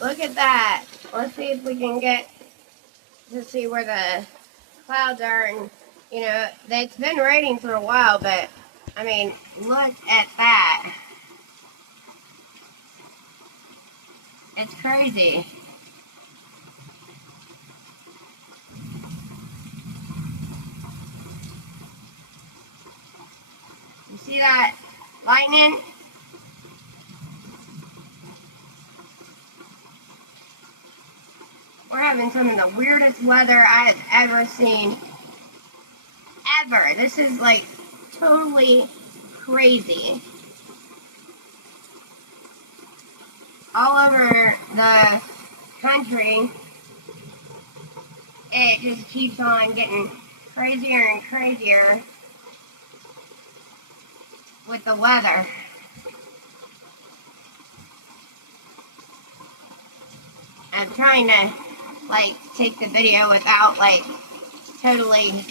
Look at that. Let's see if we can get to see where the clouds are. And, you know, it's been raining for a while, but, I mean, look at that. It's crazy. You see that lightning? We're having some of the weirdest weather I have ever seen. Ever. This is like totally crazy. All over the country, it just keeps on getting crazier and crazier with the weather. I'm trying to like take the video without like totally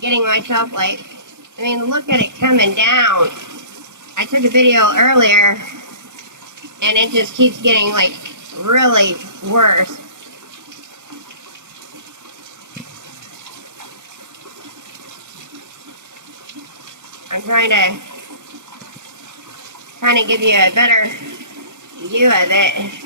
getting myself like, I mean, look at it coming down. I took a video earlier and it just keeps getting like really worse. I'm trying to give you a better view of it.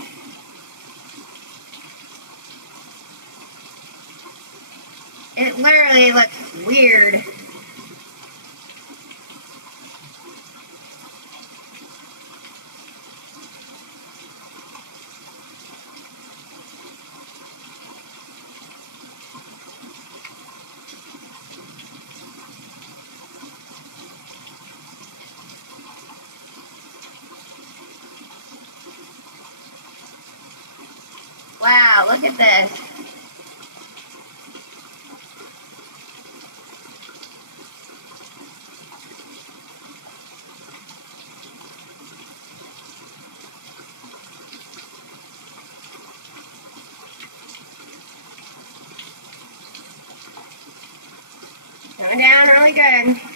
It literally looks weird. Wow, look at this. Coming down really good.